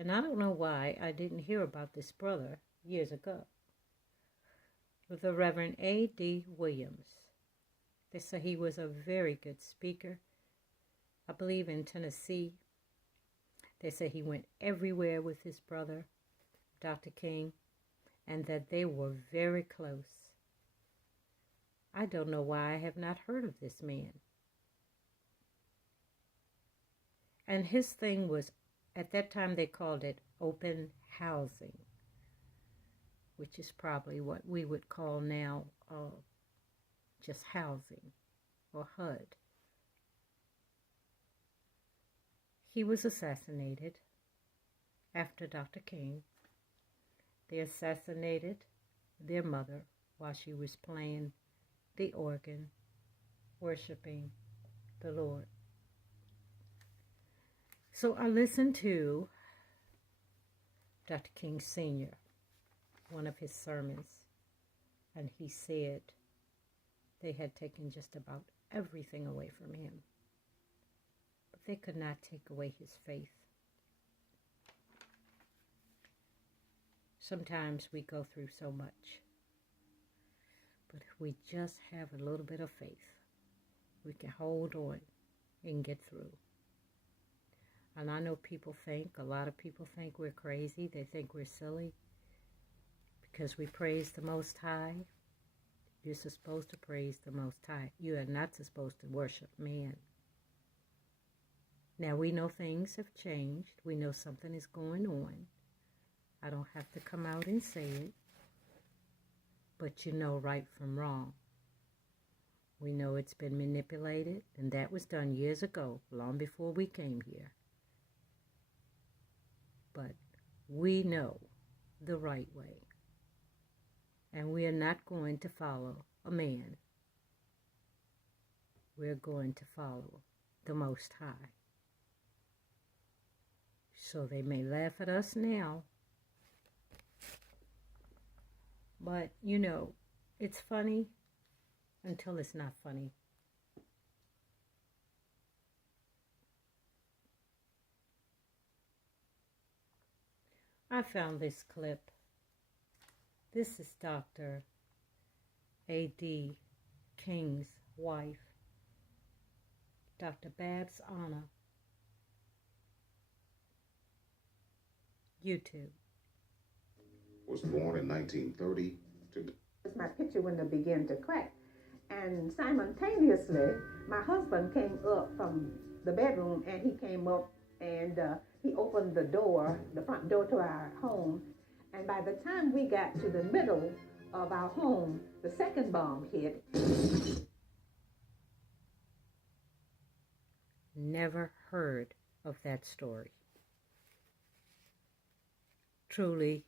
And I don't know why I didn't hear about this brother years ago. The Reverend A.D. Williams. They say he was a very good speaker. I believe in Tennessee. They say he went everywhere with his brother, Dr. King, and that they were very close. I don't know why I have not heard of this man. And his thing was, at that time they called it open housing, which is probably what we would call now just housing or HUD. He was assassinated after Dr. King. They assassinated their mother while she was playing the organ, worshiping the Lord. So I listened to Dr. King Sr., one of his sermons, and he said they had taken just about everything away from him, but they could not take away his faith. Sometimes we go through so much, but if we just have a little bit of faith, we can hold on and get through. And I know a lot of people think we're crazy. They think we're silly because we praise the Most High. You're supposed to praise the Most High. You are not supposed to worship man. Now, we know things have changed. We know something is going on. I don't have to come out and say it, but you know right from wrong. We know it's been manipulated, and that was done years ago, long before we came here. But we know the right way, and we are not going to follow a man. We're going to follow the Most High. So they may laugh at us now, but you know, it's funny until it's not funny. I found this clip. This is Dr. A.D. King's wife, Dr. Babs Anna. YouTube. Was born in 1930. My picture when it began to crack. And simultaneously, my husband came up from the bedroom, and he came up and he opened the door, the front door to our home. And by the time we got to the middle of our home, the second bomb hit. Never heard of that story. Truly,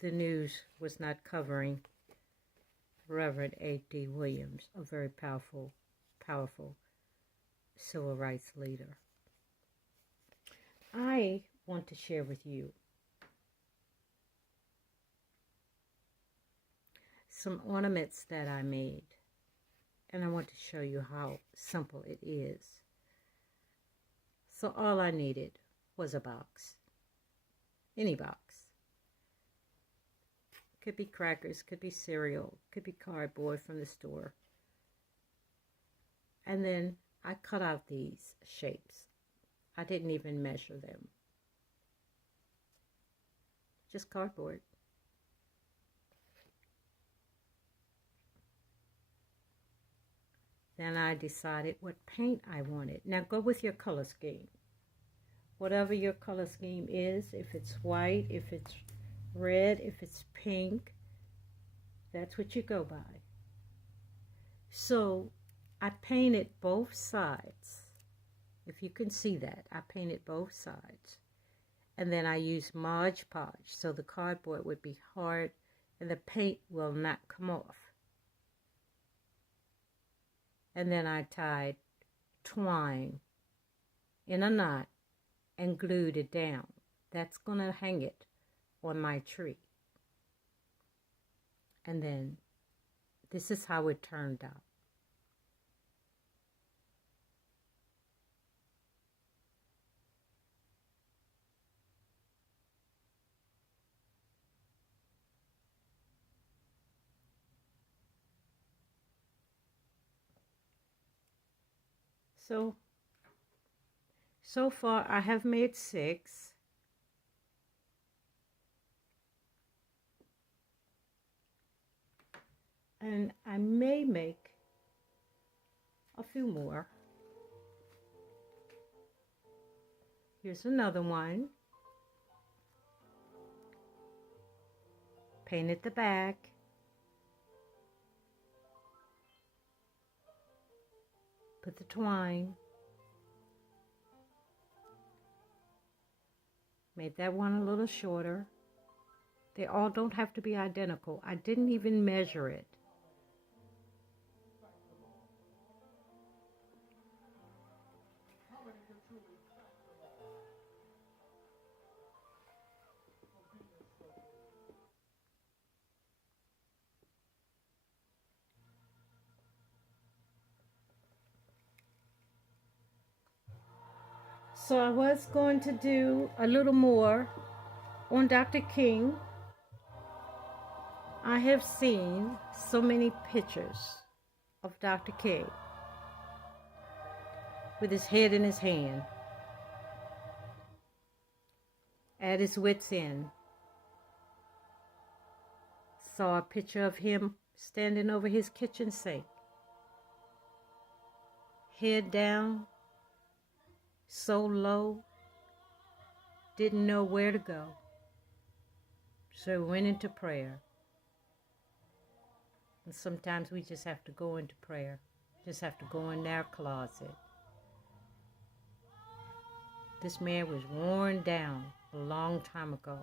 the news was not covering Reverend A.D. Williams, a very powerful civil rights leader. I want to share with you some ornaments that I made, and I want to show you how simple it is. So all I needed was a box, any box. Could be crackers, could be cereal, could be cardboard from the store. And then I cut out these shapes. I didn't even measure them. Just cardboard. Then I decided what paint I wanted. Now go with your color scheme. Whatever your color scheme is, if it's white, if it's red, if it's pink, that's what you go by. So I painted both sides. If you can see that, I painted both sides. And then I used Mod Podge, so the cardboard would be hard and the paint will not come off. And then I tied twine in a knot and glued it down. That's going to hang it on my tree. And then this is how it turned out. So far I have made 6. And I may make a few more. Here's another one. Painted the back. Put the twine. Made that one a little shorter. They all don't have to be identical. I didn't even measure it. So I was going to do a little more on Dr. King. I have seen so many pictures of Dr. King with his head in his hand, at his wit's end. Saw a picture of him standing over his kitchen sink, head down, so low, didn't know where to go. So went into prayer. And sometimes we just have to go into prayer. Just have to go in their closet. This man was worn down a long time ago.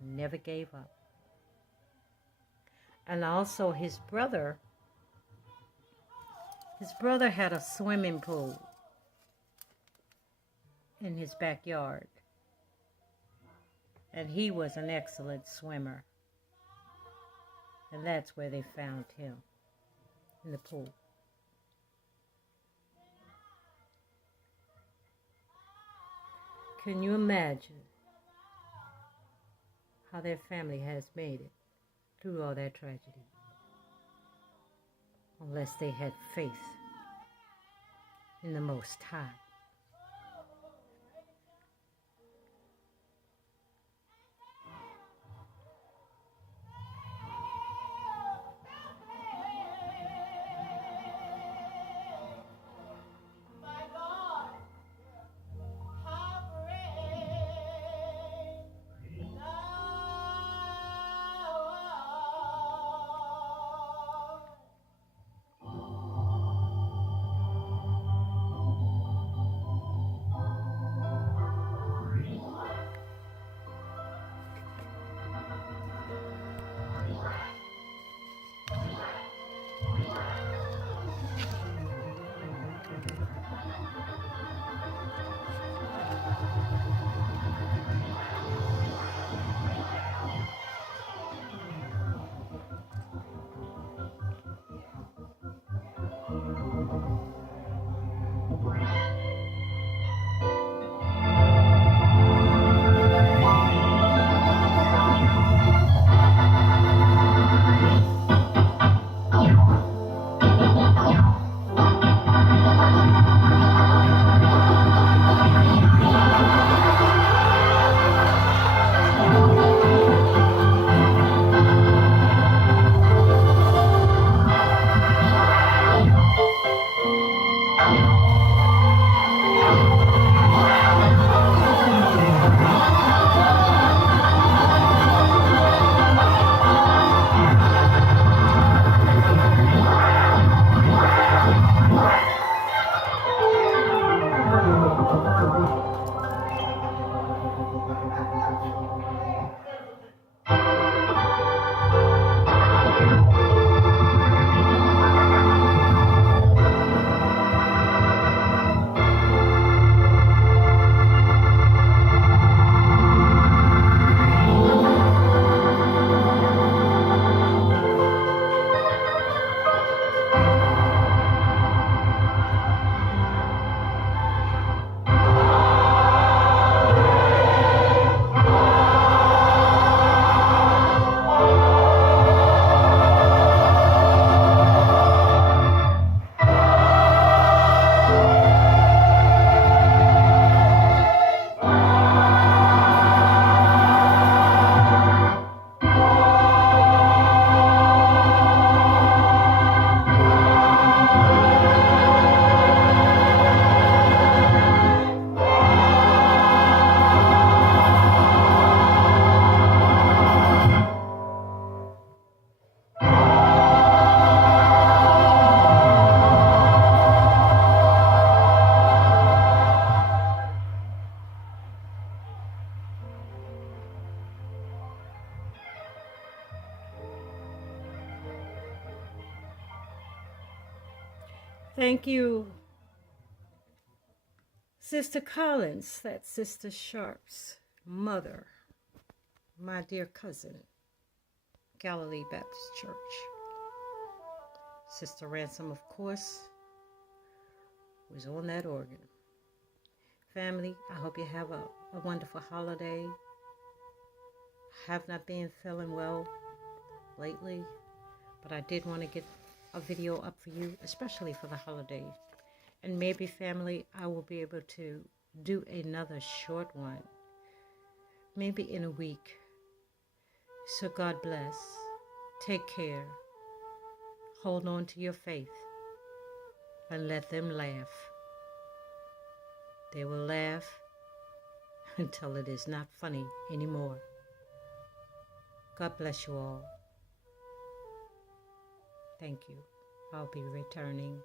Never gave up. And also his brother had a swimming pool in his backyard. And he was an excellent swimmer. And that's where they found him, in the pool. Can you imagine how their family has made it through all that tragedy? Unless they had faith in the Most High. Thank you, Sister Collins, that's Sister Sharp's mother, my dear cousin, Galilee Baptist Church. Sister Ransom, of course, was on that organ. Family, I hope you have a wonderful holiday. I have not been feeling well lately, but I did want to get a video up for you, especially for the holiday. And maybe, family, I will be able to do another short one, maybe in a week. So God bless. Take care. Hold on to your faith and let them laugh. They will laugh until it is not funny anymore. God bless you all. Thank you. I'll be returning.